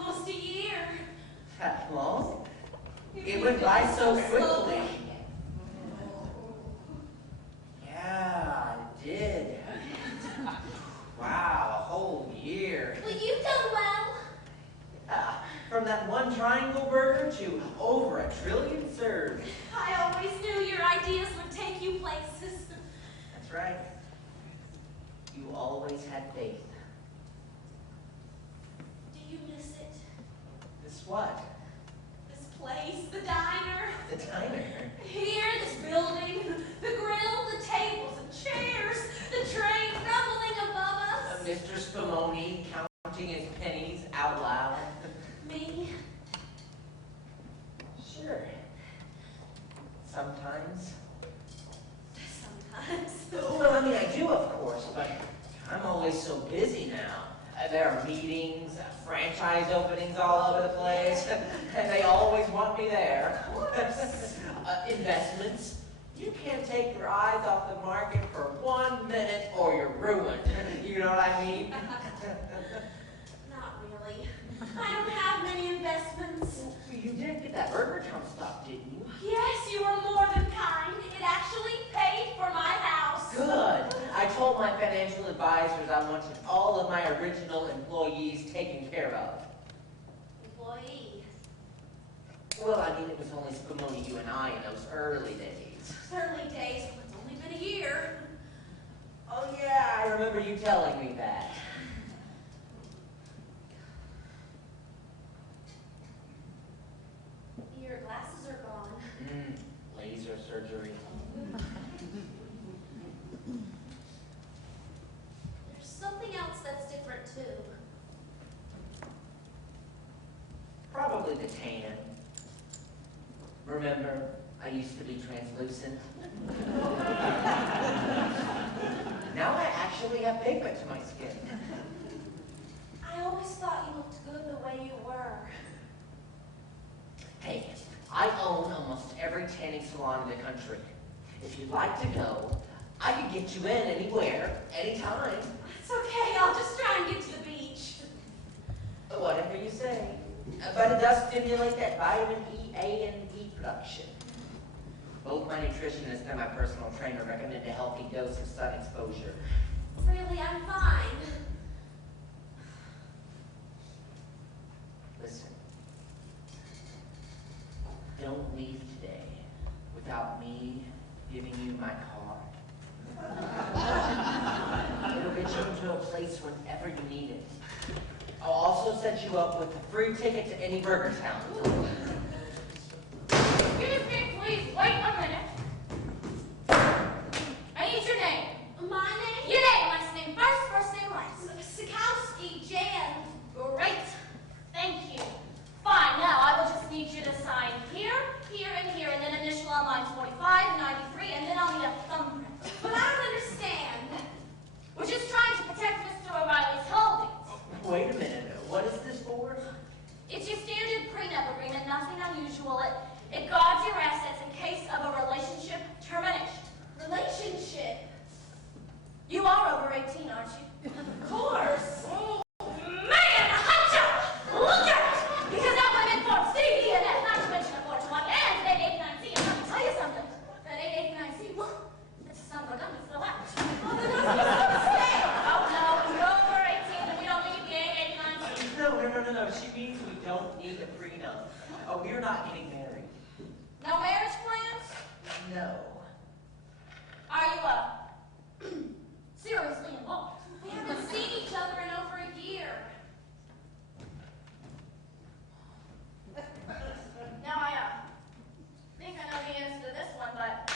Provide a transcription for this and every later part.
almost a year. That long? It went by so quickly. Yeah, it did. Wow, a whole year. Well, you've done well. From that one triangle burger to over 1 trillion served. I always knew your ideas would take you places. That's right. You always had faith. Do you miss it? This what? This place, the diner. The diner? Here, this building, the grill, the tables and chairs, the train rumbling above us. Mr. Spumoni counting his pennies out loud. Me? Sure. Sometimes. Sometimes. Well, I mean, I do, of course, but I'm always so busy now. There are meetings, franchise openings all over the place, and they always want me there. Investments. You can't take your eyes off the market for 1 minute or you're ruined. You know what I mean? Not really. I don't have many investments. You did get that Burgertown stuff, didn't you? Yes, you were more than kind. It actually paid for my house. Good. I told my financial advisors I wanted all of my original employees taken care of. Employee? Well, I mean, it was only Spumoni, you and I in those early days. Early days, well, it's only been a year. Oh, yeah, I remember you telling me that. Your glasses are gone. Laser surgery. There's something else that's different, too. Probably the tan. Remember, I used to be translucent. Now I actually have pigment to my skin. I always thought you looked good the way you were. Hey, I own almost every tanning salon in the country. If you'd like to go, I could get you in anywhere, anytime. It's okay, I'll just try and get to the beach. Whatever you say. But it does stimulate that vitamin E, A, and E production. Both my nutritionist and my personal trainer recommend a healthy dose of sun exposure. Really, I'm fine. Listen, don't leave today without me giving you my card. It'll get you into a place whenever you need it. I'll also set you up with a free ticket to any Burgertown. Excuse me, please. Wait a minute. I need your name. My name? Your name. Last name first, first name last. Sikowski, Jan. Great. Thank you. Fine. Now, I will just need you to sign here, here, and here, and then initial on lines 45, 93, and then I'll need a thumbprint. But I don't understand. We're just trying to protect Mr. O'Reilly's holdings. Wait a minute. What is this for? It's your standard prenup agreement, nothing unusual. It guards your assets in case of a relationship termination. Relationship? You are over 18, aren't you? Of course. Oh, man, hotcha! Look at it! Because that would have been for CDNF, not to mention a 421 and an 889C. And let me tell you something. That 889C, it's a son of a gun to fill out. Well, then what's he supposed to say? Oh, no, you're over 18 and we don't need the 889C. No. She means we don't need a prenup. Oh, we're not getting married. No marriage plans? No. Are you, seriously involved? We haven't seen each other in over a year. Now, I think I know the answer to this one, but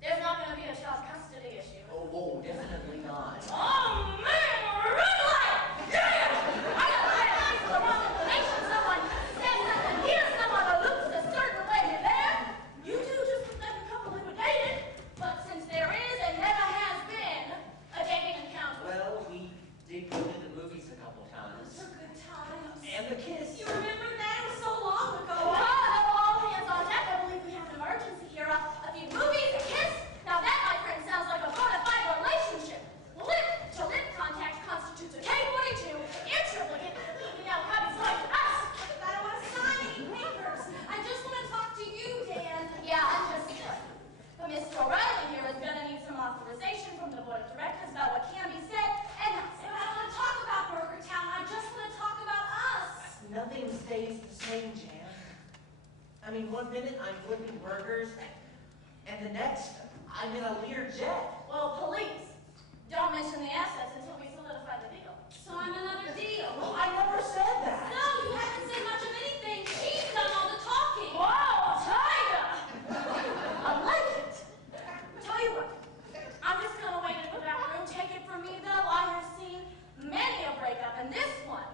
there's not going to be a child custody issue. Oh, definitely not. Oh, man, red light! Damn! I got the red lights for the wrong information. Someone says something here, someone looks a certain way there. You two just look like a couple who were dated. But since there is and never has been a dating encounter. Well, we did go day is the same, Jan. I mean, one minute I'm flipping burgers, and the next I'm in a Lear jet. Well, police, don't mention the assets until we solidify the deal. So I'm another deal. Well, I never said that. No, you haven't said much of anything. She's done all the talking. Whoa, Tiger! I like it. Tell you what, I'm just gonna wait in the back room. Take it from me, though, I have seen many a breakup, and this one,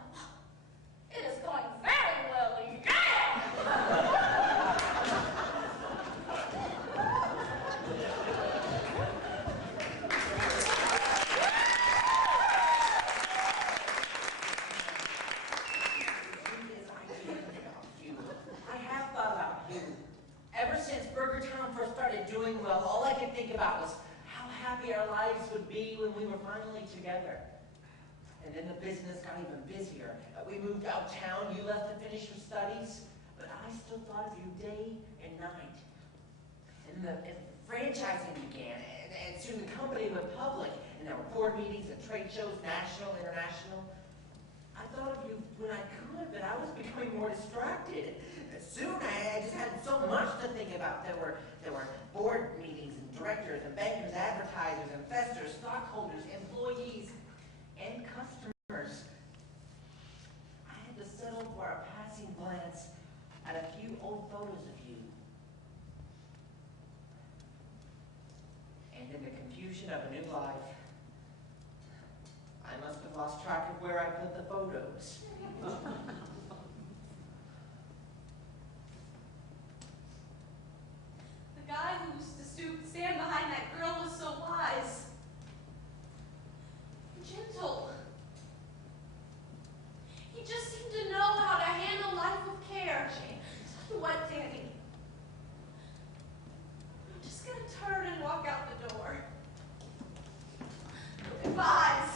it is going very well. Yeah! I have thought about you. Ever since Burgertown first started doing well, all I could think about was how happy our lives would be when we were finally together. And then the business got even busier. We moved out of town, you left to finish your studies, but I still thought of you day and night. And the franchising began, and soon the company went public, and there were board meetings and trade shows, national, international. I thought of you when I could, but I was becoming more distracted. Soon I just had so much to think about. There were board meetings and directors and bankers, advertisers, investors, stockholders, employees, and customers. I had to settle for a passing glance at a few old photos of you. And in the confusion of a new life, I must have lost track of where I put the photos. The guy who used to stand behind that girl was so wise. Gentle. He just seemed to know how to handle life with care. Tell you what, Danny. I'm just gonna turn and walk out the door. No goodbyes.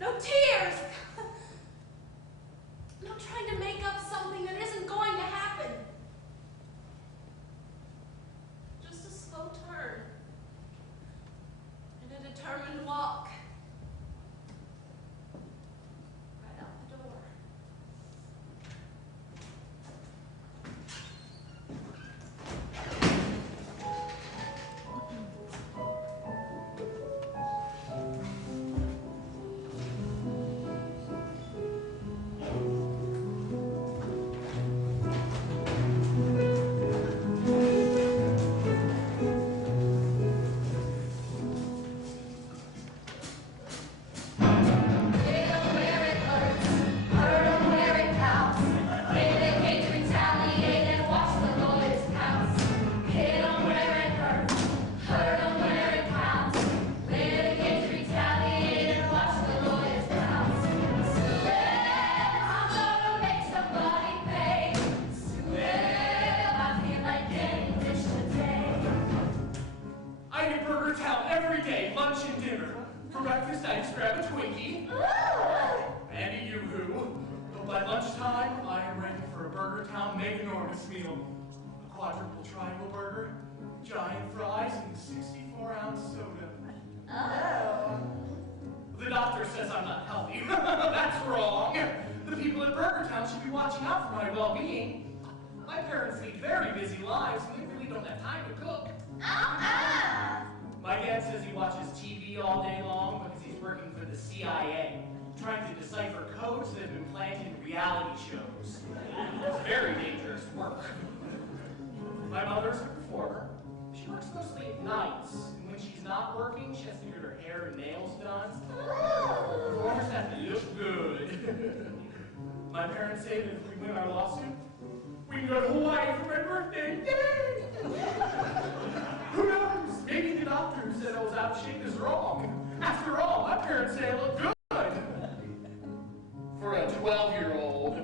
No tears. I'm not trying to make up something that isn't going to happen. Just a slow turn. And a determined walk. Right out the door. Burgertown mega-enormous meal. A quadruple triangle burger, giant fries, and 64-ounce soda. Oh. The doctor says I'm not healthy. That's wrong. The people at Burgertown should be watching out for my well-being. My parents lead very busy lives, and they really don't have time to cook. My dad says he watches TV all day long because he's working for the CIA, trying to decipher codes that have been planted in reality shows. It's very dangerous work. My mother's a performer. She works mostly at nights, and when she's not working, she has to get her hair and nails done. Performers have to look good. My parents say that if we win our lawsuit, we can go to Hawaii for my birthday. Yay! Who knows? Maybe the doctor who said I was out of shape is wrong. After all, my parents say I look good. For a 12-year-old.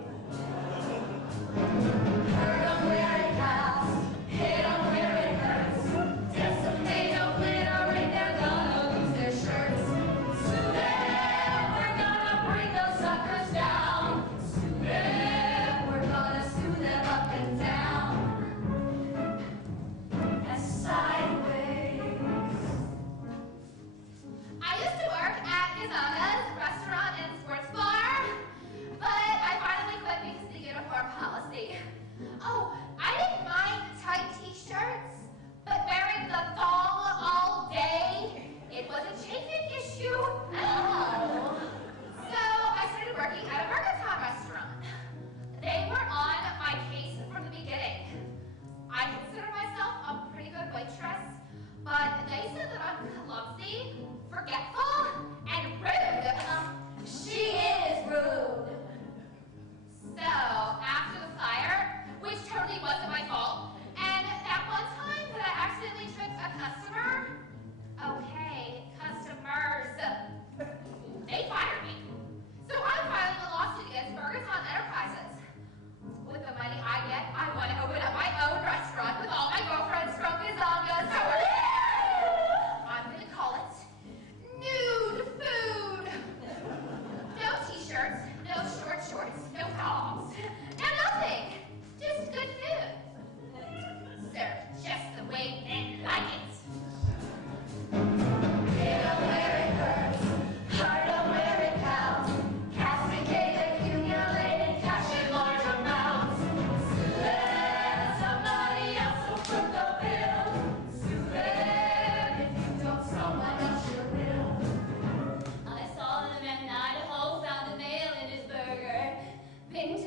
Hurt 'em where it counts, hit 'em where it hurts. Decimate 'em, obliterate, they're gonna lose their shirts. Soon we're gonna bring those suckers down. Soon we're gonna sue them up and down. And sideways. I used to work at Gazana's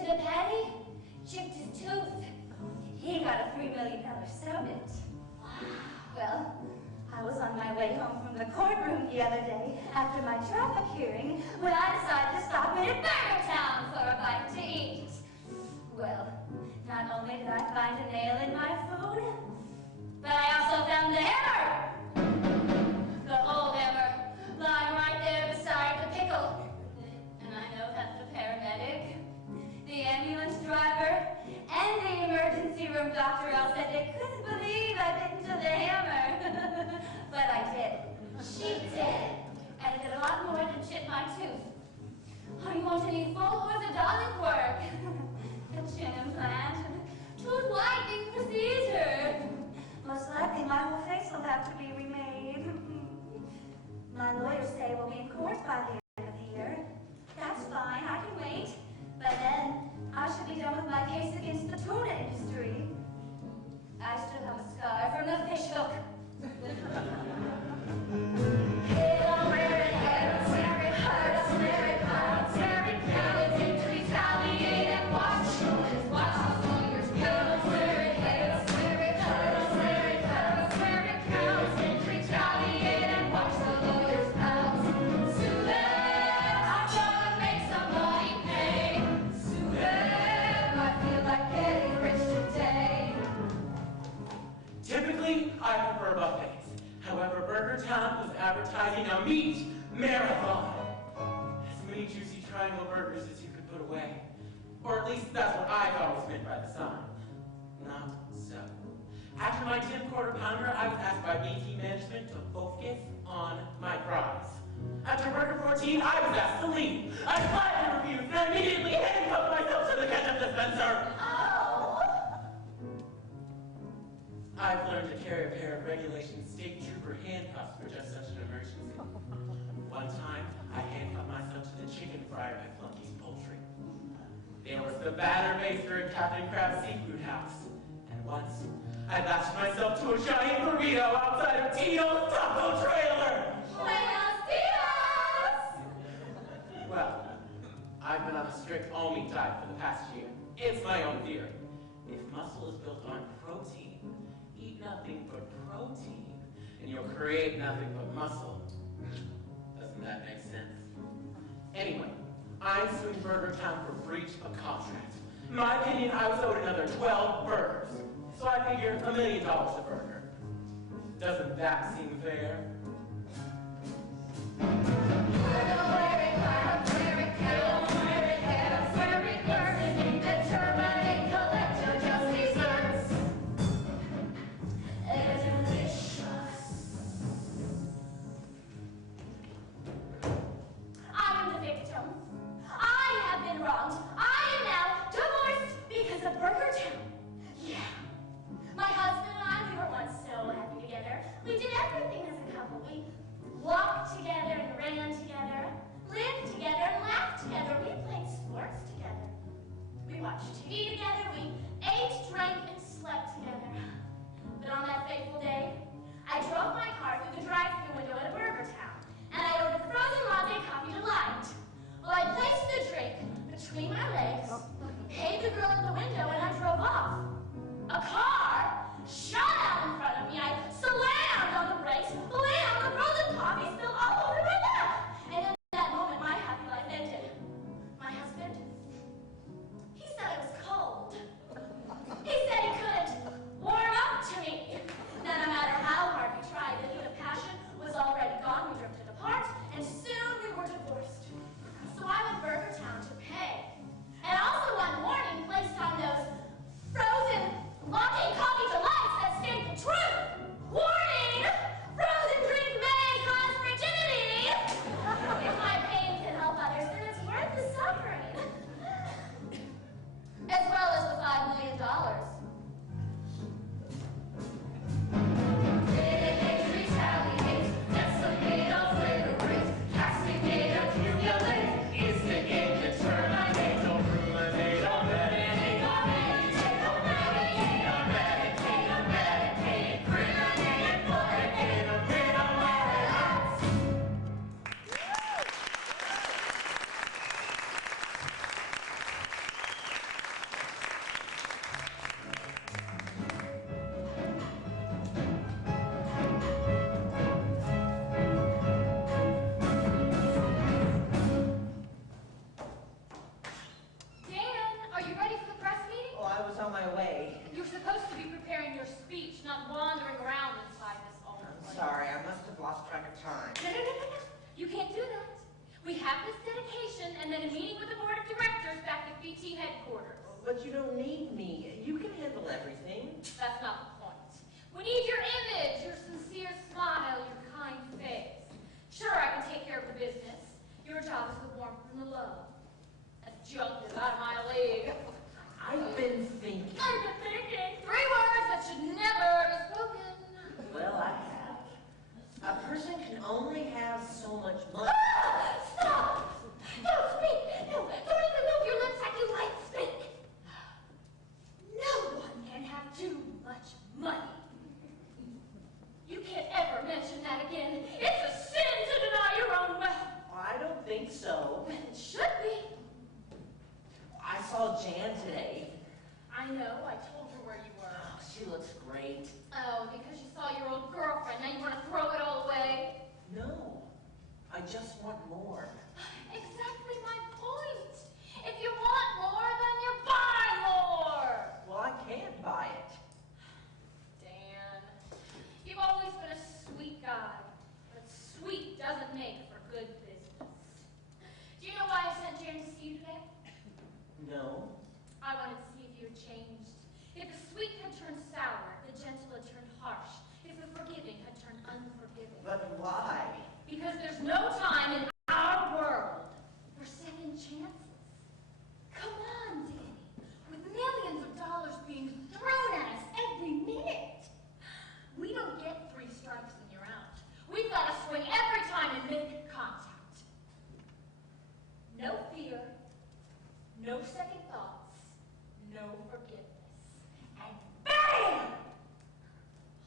the patty, chipped his tooth. He got a $3 million settlement. Well, I was on my way home from the courtroom the other day after my traffic hearing when I decided to stop in at Burgertown for a bite to eat. Well, not only did I find a nail in my food, but I also found the hammer. The old hammer, lying right there beside the pickle. And I know that the paramedic, the ambulance driver, and the emergency room doctor all said they couldn't believe I bit into the hammer. But I did. She did. And it did a lot more than chip my tooth. I'm going to need full orthodontic work. A chin implant, tooth whitening procedure. Most likely my whole face will have to be remade. My lawyers say we'll be in court by the end of the year. That's fine, I can wait. But then I should be done with my case against the tuna industry. I still have a scar from the fish hook. Typically, I prefer buffets. However, Burgertown was advertising a meat marathon. As many juicy triangle burgers as you could put away. Or at least that's what I thought was meant by the sign. Not so. After my 10 quarter pounder, I was asked by BT management to focus on my prize. After Burger 14, I was asked to leave. I flatly refused and I immediately handcuffed myself to the ketchup dispenser. I've learned to carry a pair of regulation state trooper handcuffs for just such an emergency. One time, I handcuffed myself to the chicken fryer at Flunky's Poultry. There was the batter baster at Captain Crab's Seafood House. And once, I latched myself to a giant burrito outside of Tito's Taco Trailer! Buenos dias! Well, I've been on a strict all-meat diet for the past year. It's my own theory. If muscle is built on protein, eat nothing but protein, and you'll create nothing but muscle. Doesn't that make sense? Anyway, I'm suing Burgertown for breach of contract. In my opinion, I was owed another 12 burgers. So I figured $1 million a burger. Doesn't that seem fair? Burgertown. Yeah. My husband and I, we were once so happy together. We did everything as a couple. and then a meeting with the board of directors back at BT headquarters. But you don't need me. You can handle everything. That's not the point. We need your image, your sincere smile, your kind face. Sure, I can take care of the business. Your job is the warmth and the love. That junk is out of my league. I've been thinking. I've been thinking. 3 words that should never be spoken. Well, I have. A person can only have so much money. Stop! Don't speak! No, don't even move your lips like you might speak. No one can have too much money. You can't ever mention that again. It's a sin to deny your own wealth. I don't think so. Well, it should be. I saw Jan today. I know, I told her where you were. Oh, she looks great. Oh, because you saw your old girlfriend, now you want to throw it all away? No, I just want more. Exactly my point. If you want more, then you buy more. Well, I can't buy it. Dan, you've always been a sweet guy, but sweet doesn't make for good business. Do you know why I sent Jan to see you today? No. I wanted to see if you had changed. If the sweet had turned sour, the gentle had turned harsh, if the forgiving had turned unforgiving. But why? Because there's no time in our world for second chances. Come on, Danny. With millions of dollars being thrown at us every minute, we don't get 3 strikes and you're out. We've got to swing every time and make contact. No fear, no second thoughts, no forgiveness. And BAM!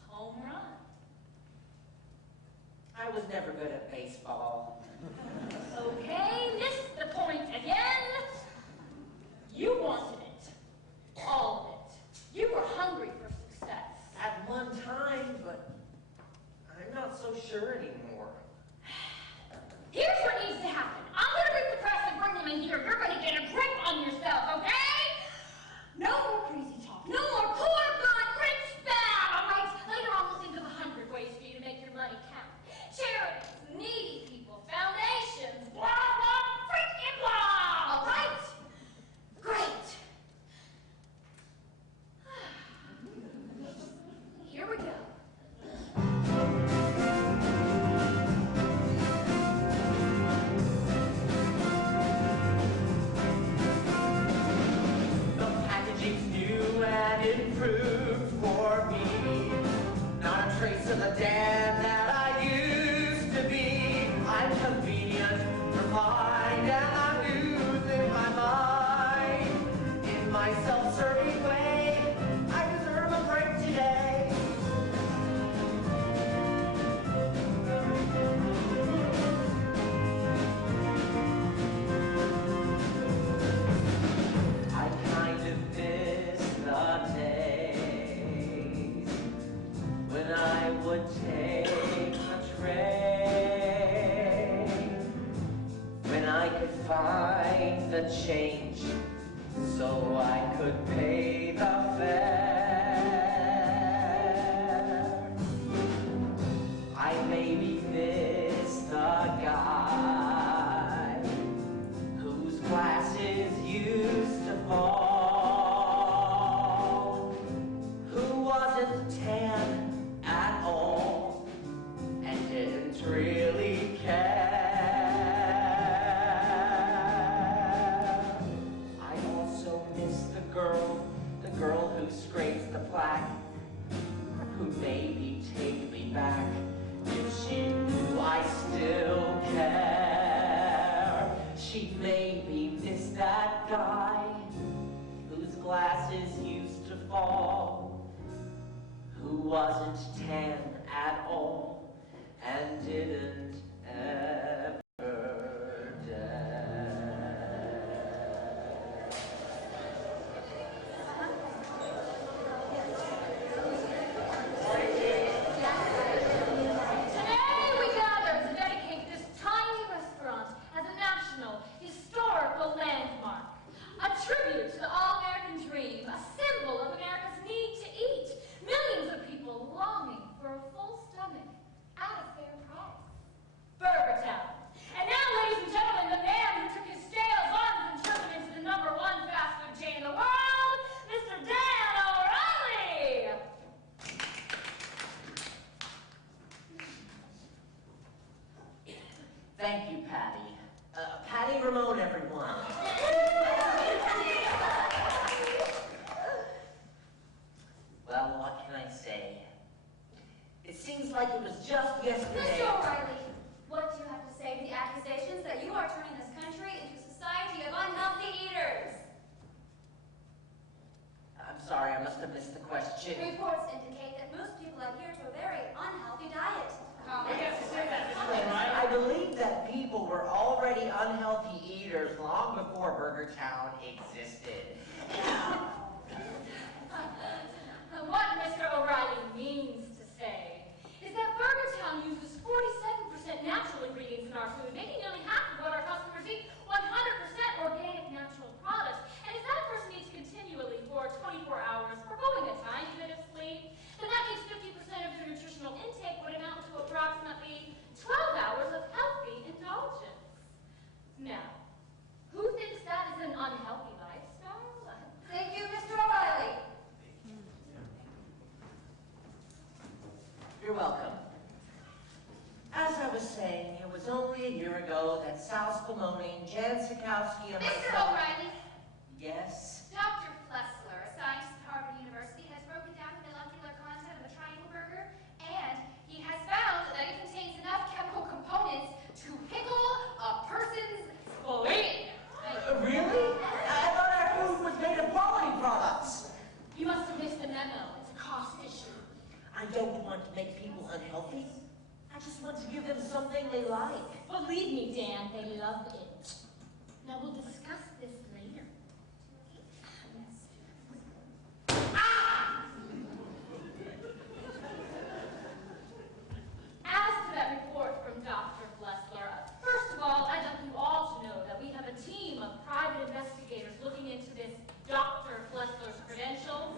Home run. I was never good at baseball. Okay, missed the point again. You wanted it. All of it. You were hungry for success. At one time, but I'm not so sure anymore. Here's what needs to happen. I'm going to bring the press and bring them in here. You're going to get a grip on yourself, okay? No more crazy talk. No more poor, good, rich, bad, all right? Later on, we'll think of 100 ways for you to make your money count. Charities, needy people, foundations, blah, blah, freaking blah, all right? Great. Here we go. The packaging's new and improved for me. Not a trace of the Dan that I used to be. I'm convenient, refined, and I'm losing my mind. In my self-serving way, I deserve a break today. I kind of miss the days when I would take a train, when I could find the change so I could pay the fare. I maybe miss the guy whose glasses used to fall, who wasn't tan at all and didn't really care. I also miss the girl who scrapes the plaque, who'd maybe take me back if she knew I still care. She'd maybe miss that guy whose glasses used to fall, who wasn't tan at all and didn't ever dare. Today we gather to dedicate this tiny restaurant as a national historical landmark, a tribute to the all-American dream, a symbol of America's need to eat, millions of people longing for a full stomach at a fair price. I must have missed the question. Reports indicate that most people adhere to a very unhealthy diet. I guess to say that, Mr. O'Reilly. I believe that people were already unhealthy eaters long before Burgertown existed. What Mr. O'Reilly means to say is that Burgertown uses 47% natural ingredients in our food, making nearly half of what our customers eat 100% organic natural products. And if that person eats continually for 24 hours, forgoing a tiny bit of sleep, then that means 50% of their nutritional intake would amount to approximately 12 hours of healthy indulgence. Now, who thinks that is an unhealthy lifestyle? Thank you, Mr. O'Reilly. You're welcome. As I was saying, it was only a year ago that Sal Spumoni, Jan Sikowski, and Mr. myself... O'Reilly, Yes? Dr. Flessler, a scientist at Harvard University, has broken down the molecular content of a triangle burger, and he has found that it contains enough chemical components to pickle a person's spleen. Really? I thought our food was made of quality products. You must have missed the memo. It's a cost issue. I don't want to make people unhealthy. I just want to give them something they like. Believe me, Dan, they love it. Now, we'll discuss this later. As to that report from Dr. Flessler, first of all, I'd like you all to know that we have a team of private investigators looking into this Dr. Flessler's credentials.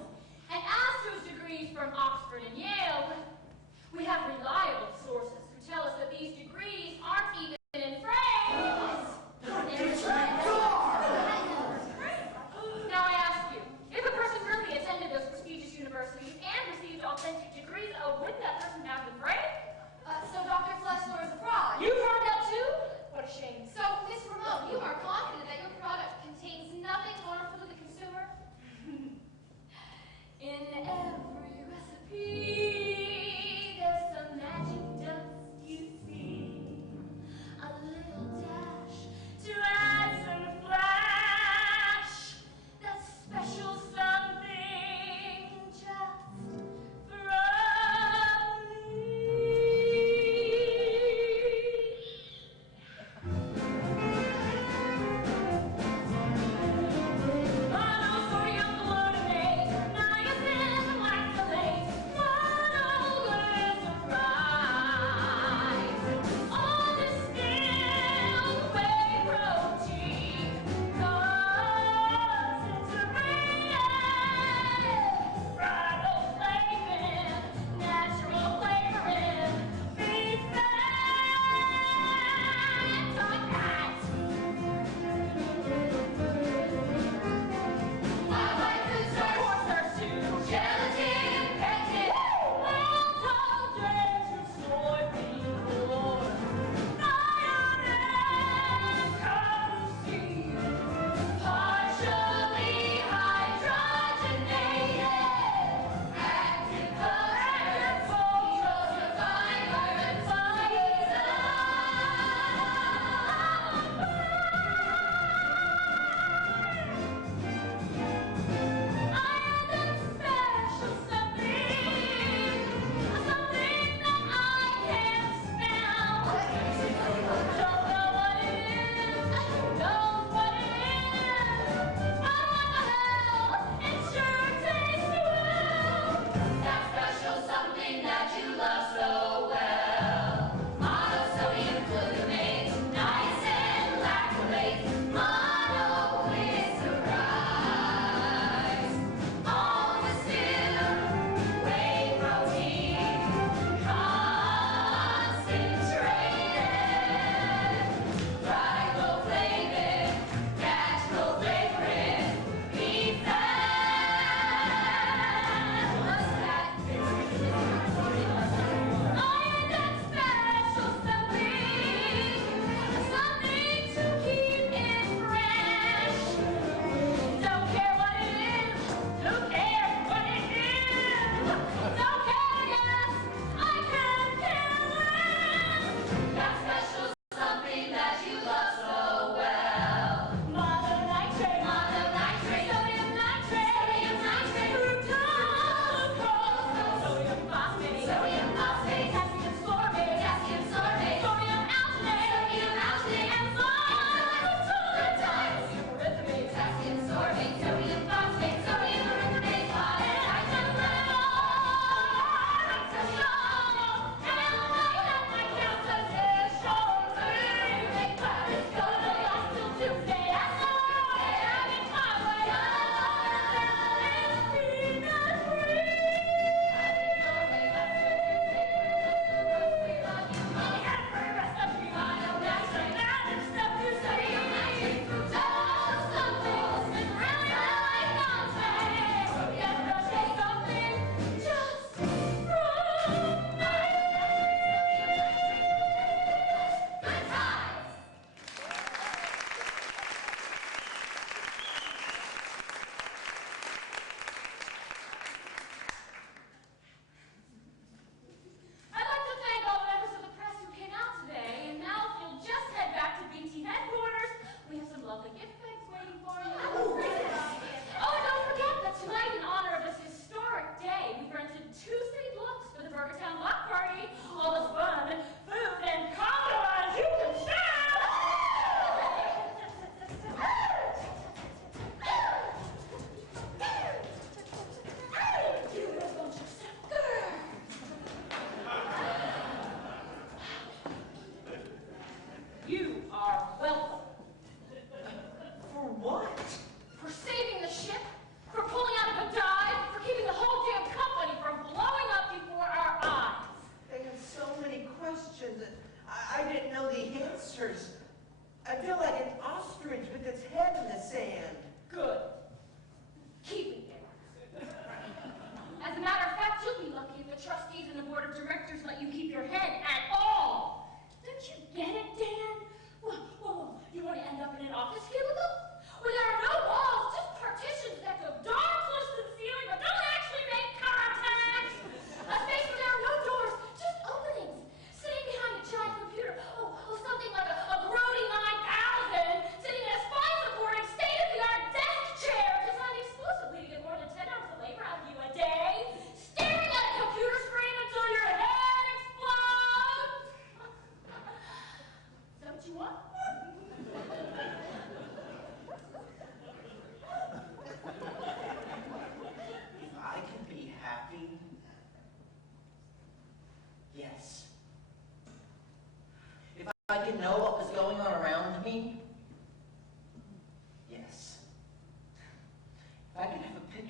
And as to his degrees from Oxford and Yale, we have reliable sources who tell us that these degrees aren't even in phrase.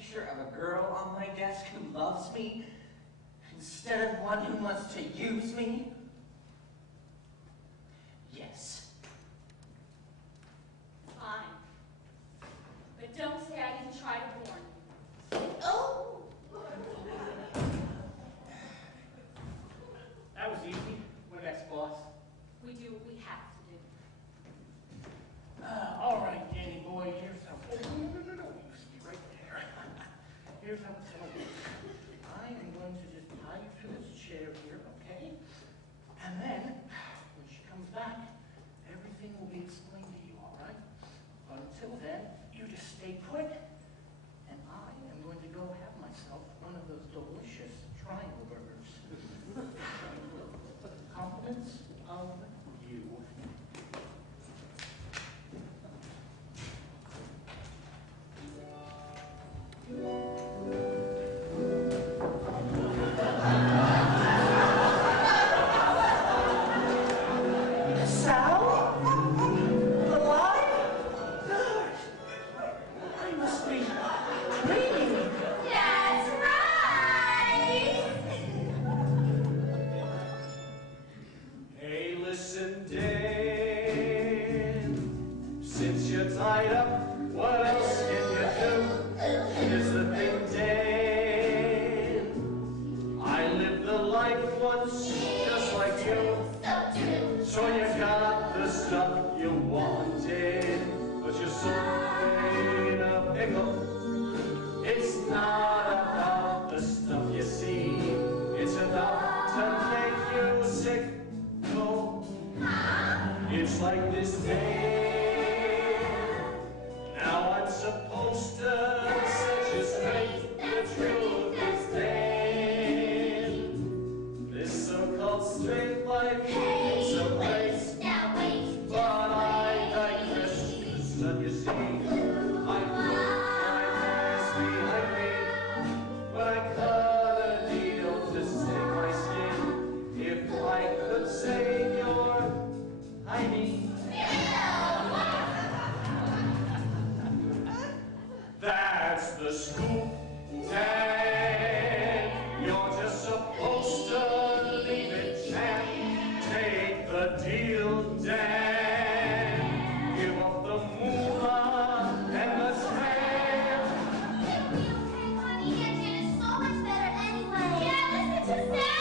picture of a girl on my desk who loves me instead of one who wants to use me? Yes. Fine. But don't say I didn't try to warn you. Oh! That was easy. What next, boss? We do what we have to do. All right, Danny boy, here's how. Oh, no, you stay right there. Here's how it's gonna work. I am going to just tie you to this chair here, okay? And then, when she comes back, everything will be explained to you, all right? But until then, you just stay put, and I am going to go have myself one of those delicious triangle burgers. Compliments of you. Sal? Alive? I must be dreaming. That's right! Hey, listen, Dave, since you're tied up, what else can you do? Here's the thing, Dave, I lived the life once just like you, so you got the stuff you wanted, but you're so in a pickle. It's not about the stuff you see, it's enough to make you sick. No, it's like this day. Now I'm supposed to set you straight. The truth is dead. This so-called straight life, it's a place. Now wait. But I digress. Stuff you see, I put my past behind me. But I cut a deal to save my skin. If I could save your hiding. That's the scoop, Dad. You're just supposed to leave it, Jack. Take the deal, Dad. Give up the moolah and the tan. It'll be okay, honey. Jen is so much better anyway. Yeah, listen to Sam.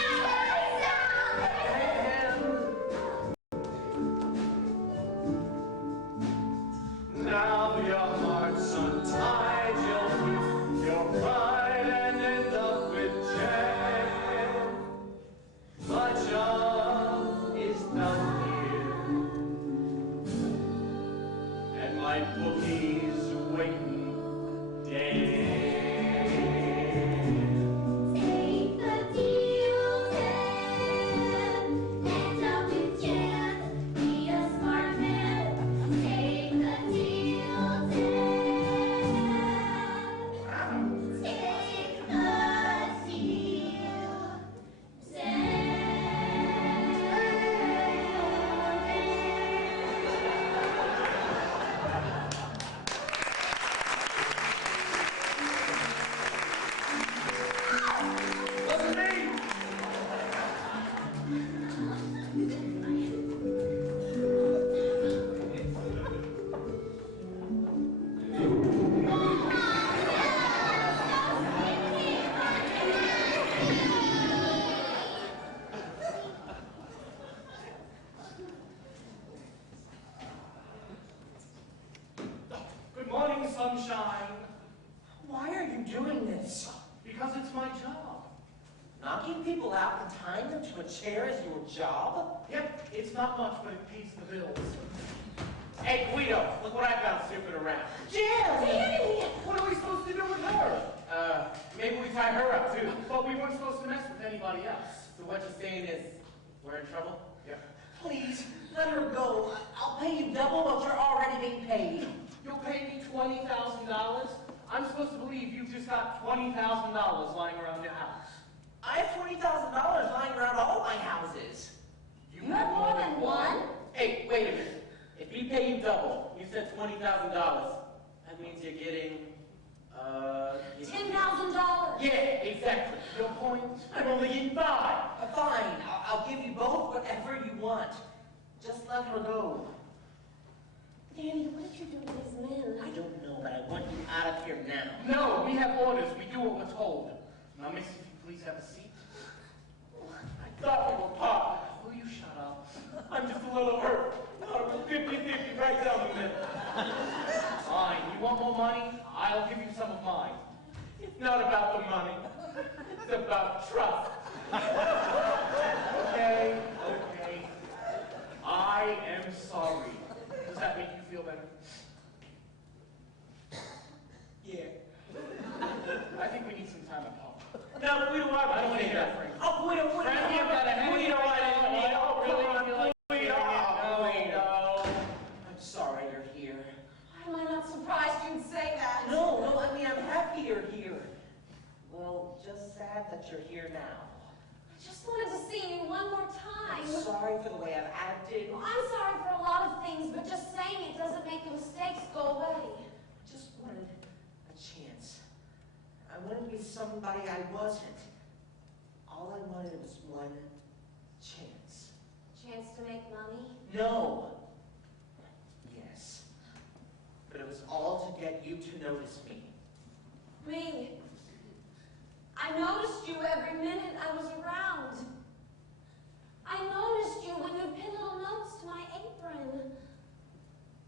Now your heart's untied, you'll keep your pride and end up with Jack. My job is done here, and my bookie's waiting dead. Take the deal, Jen. End up with Jan. Be a smart man. Take the deal, Jan. Take the deal, Wasn't me! Good morning, sunshine. Why are you doing this? Because it's my job. Knocking people out and tying them to a chair is your job? Yep, it's not much, but it pays the bills. Hey, Guido, look what I found snooping around. Jerry! What are we supposed to do with her? Maybe we tie her up too. But we weren't supposed to mess with anybody else. So what you're saying is, we're in trouble? Yep. Please, let her go. I'll pay you double what you're already being paid. You'll pay me $20,000? I'm supposed to believe you've just got $20,000 lying around your house. I have $20,000 lying around all my houses. You have more than one? Hey, wait a minute. If we pay you double, you said $20,000. That means you're getting, Yeah, exactly. No point. I'm only getting 5. Fine, I'll give you both whatever you want. Just let her go. Danny, what did you do to these men? I don't know, but I want you out of here now. No, we have orders. We do what we're told. Now, miss, if you please have a seat. I thought we were partners. Will you shut up? I'm just a little hurt. Thought it was 50-50 right down the middle. Fine. You want more money? I'll give you some of mine. It's not about the money. It's about trust. Okay. I am sorry. Does that make you feel better? Yeah. I think we need some time apart. No, we don't want to. I don't want to hear that, Frank. Oh, we don't want to. Frankie, I've got a headache. We don't want to. I'm sorry you're here. Why am I not surprised you'd say that? No, I mean, I'm happy you're here. Well, just sad that you're here now. I just wanted to see you one more time. I'm sorry for the way I've acted. Well, I'm sorry for a lot of things, but just saying it doesn't make the mistakes go away. I just wanted a chance. I wanted to be somebody I wasn't. All I wanted was one chance. Chance to make money? No. Yes. But it was all to get you to notice me. Me? I noticed you every minute I was around. I noticed you when you pinned little notes to my apron.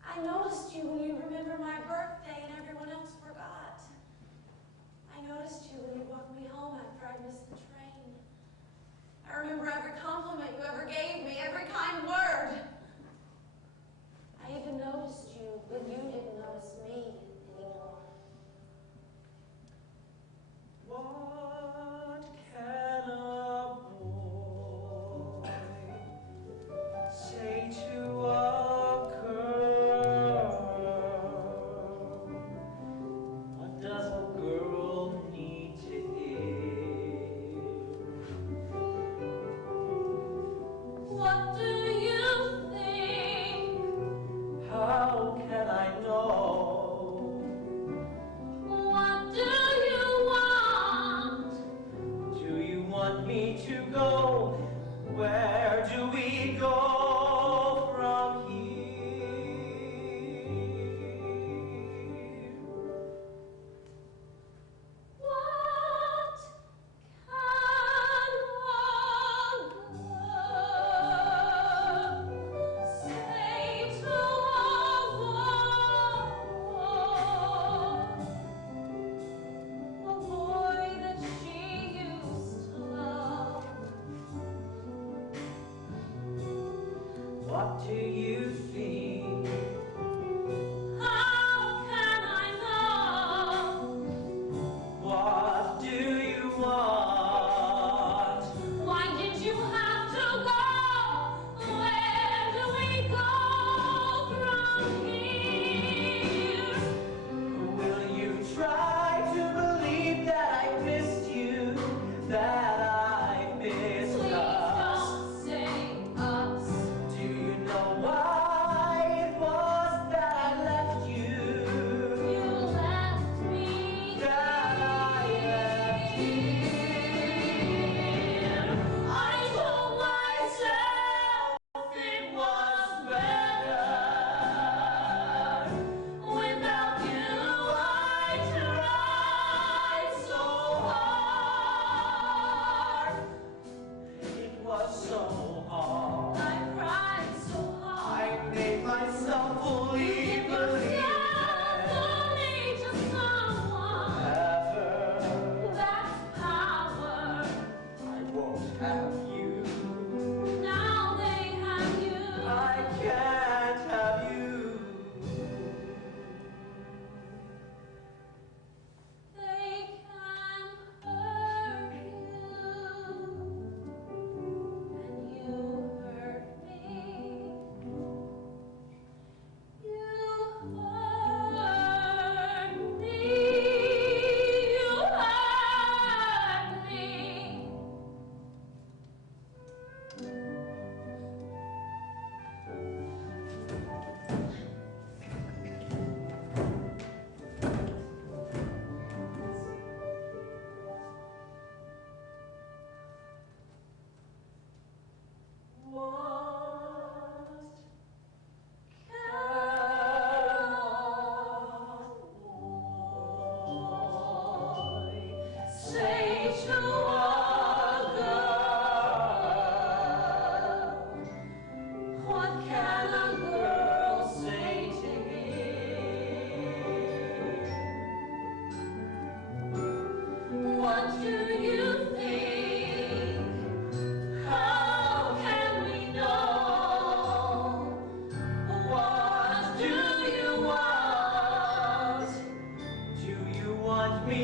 I noticed you when you remembered my birthday and everyone else forgot. I noticed you when you walked me home after I missed the train. I remember every compliment you ever gave me, every kind word. I even noticed you when you didn't notice me anymore. What can a boy say to a girl? What does a girl need to hear? What do you think? How can I know? What do you want? Do you want me to go? Where do we go from here? What can a girl say to a boy that she used to love? What do you think? How can I know? What do you want? Why did you have to go? Where do we go from here? Will you try to believe that I missed you? That I missed Please us? don't say us. Do you know why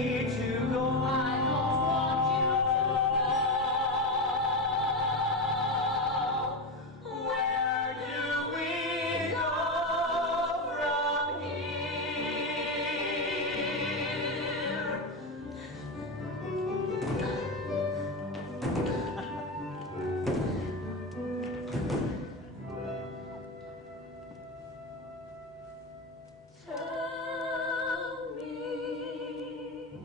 me to go. I don't want you to go. Where do we go from here? Tell me where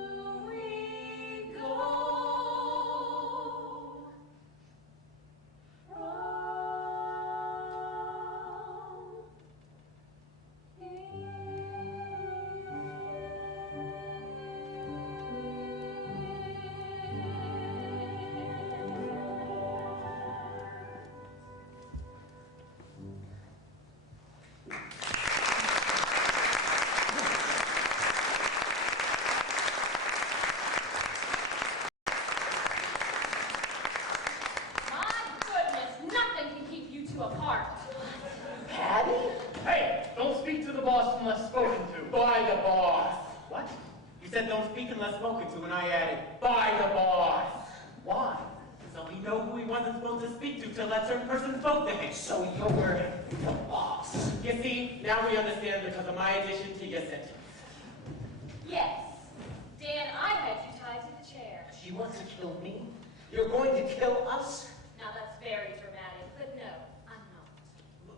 do we go from My goodness, nothing can keep you two apart. Patty? Hey, don't speak to the boss unless spoken to. By the boss. What? You said don't speak unless spoken to, and I added, by the boss. Why? So he know who he wasn't supposed to speak to till that certain person spoke to him. So you're the boss. You see, now we understand because of my addition to your sentence. Yes, Dan, I had you tied to the chair. You want to kill me? You're going to kill us? Now that's very dramatic, but no, I'm not.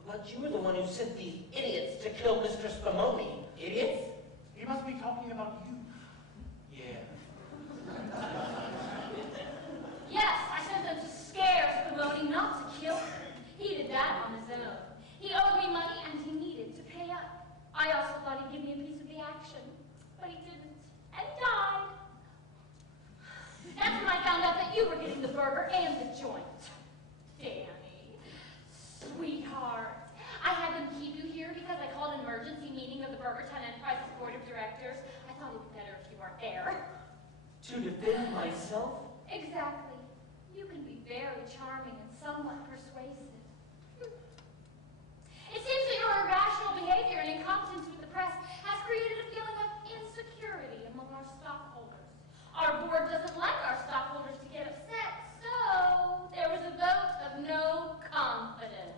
But you were the one who sent these idiots to kill Mr. Spumoni. Idiots? He must be talking about you. Yeah. Yes, I sent them to scare Spumoni, not to kill him. He did that on his own. He owed me money and he needed to pay up. I also thought he'd give me a piece of the action, but he didn't, and died. That's when I found out that you were getting the burger and the joint. Danny, sweetheart. I had them keep you here because I called an emergency meeting of the Burgertown Enterprises Board of Directors. I thought it'd be better if you weren't there. To defend myself? Exactly. You can be very charming and somewhat persuasive. It seems that your irrational behavior and incompetence with the press has created a feeling of insecurity among our stockholders. Our board doesn't like our stockholders to get upset, so there was a vote of no confidence.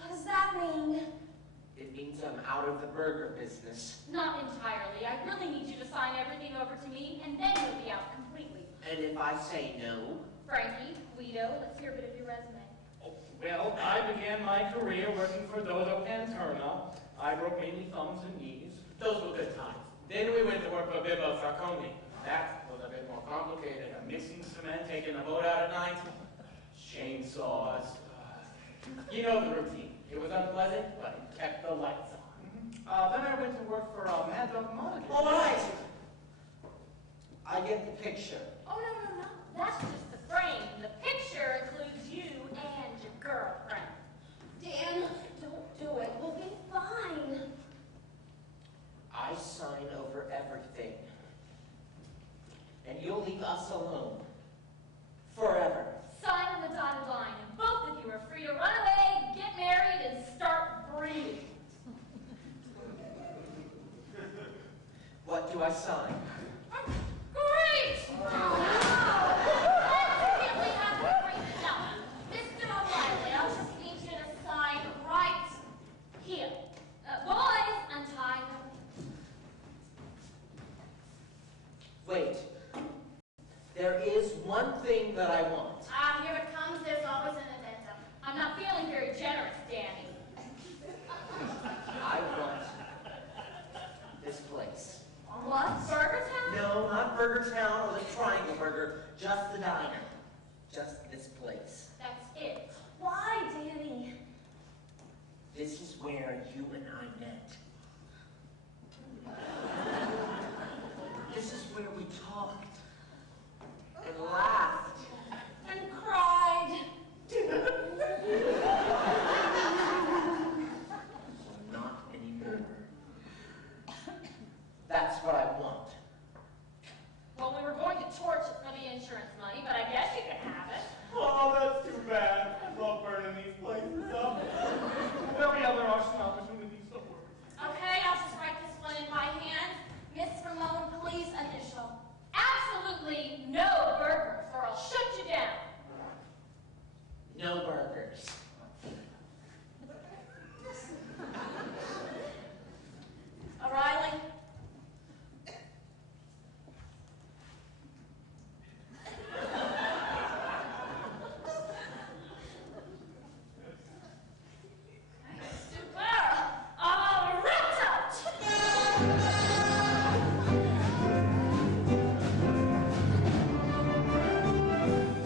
What does that mean? It means I'm out of the burger business. Not entirely. I really need you to sign everything over to me, and then you'll be out completely. And if I say no? Frankie, Guido, let's hear a bit of your resume. Well, I began my career working for Dodo Panterna. I broke mainly thumbs and knees. Those were good times. Then we went to work for Bibbo Sarconi. That was a bit more complicated. Mixing cement, Taking a boat out at night, chainsaws. You know the routine. It was unpleasant, but it kept the lights on. Then I went to work for Mad Dog Monica. All right. I get the picture. Oh, no. That's just the frame. The picture includes you and your girlfriend. Dan, don't do it. We'll be fine. I sign over everything. And you'll leave us alone. Forever. Sign on the dotted line, and both of you are free to run away, get married, and start breeding. What do I sign? Great! Can't we have a agreement now? Mr. O'Reilly, I'll just need you to sign right here. Boys, untie them. Wait. There is one thing that I want. Here it comes. There's always an addendum. I'm not feeling very generous, Danny. I want this place. What? Burgertown? No, not Burgertown or the Triangle Burger. Just the diner. Just this place. That's it. Why, Danny? This is where you and I met. This is where we talked and laughed. And cried. Not anymore. That's what I want. Well, we were going to torch it for the insurance money, but I guess you can have it. Oh, that's too bad. I love burning these places up. There'll be other auction opportunities.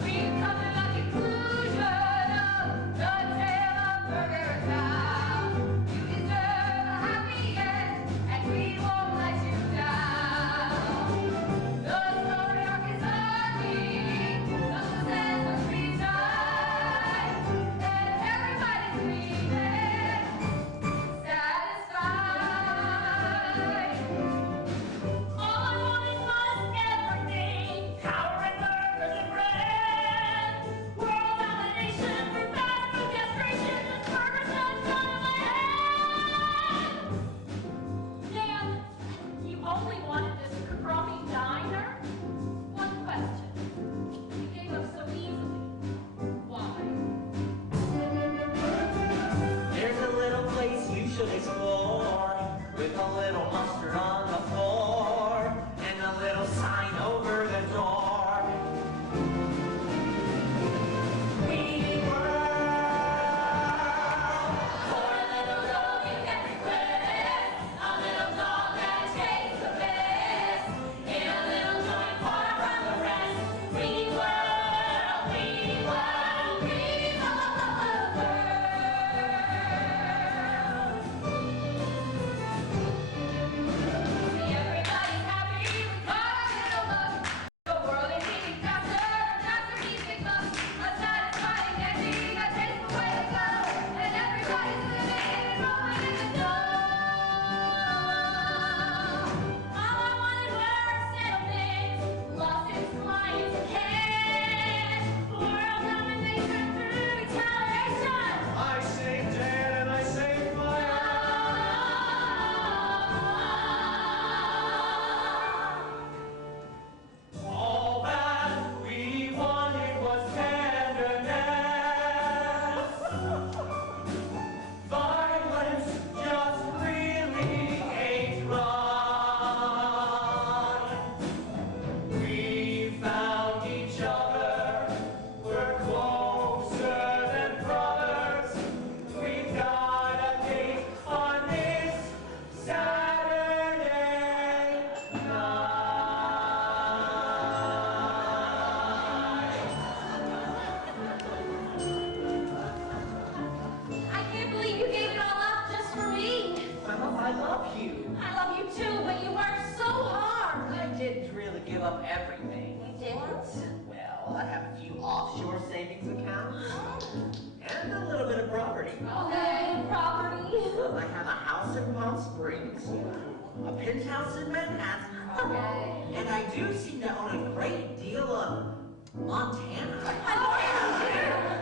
We've come to the conclusion of the tale of Burgertown. You deserve a happy end, and we won't let you down. The story arc is ending, the suspense must be done, and everybody's leaving satisfied. All I wanted was everything, power and burgers and bread. World domination for fast food castration, this burger's not gone in my head. Dan, you only wanted this crummy diner? One question. You gave up so easily. Why? There's a little place you should explore, with a little mustard on the floor, and a little sign over the door. We were For a little dog you can request, a little dog that takes the best, in a little joint far from the rest. We were. See, everybody's happy, we got a little luck. The world is eating faster, that's the music buck. A satisfying ending, a tasteful way to go, and everybody's living and rolling in the dough. All I wanted were simple things, lawsuits, clients, and hands. World domination through retaliation. I saved Dan and I saved my All that we wanted was tenderness. Violence just really ain't right. We found each other, we're closer than brothers. We've got a date on this Saturday I can't believe you gave it all up just for me. Well, I love you. I love you too, but you worked so hard. I didn't really give up everything. You didn't? Well, I have a few offshore savings accounts and a little bit of property. Okay, property. I have a house in Palm Springs, a penthouse in Manhattan, Okay. and I do seem to own a great deal of Montana. I love you.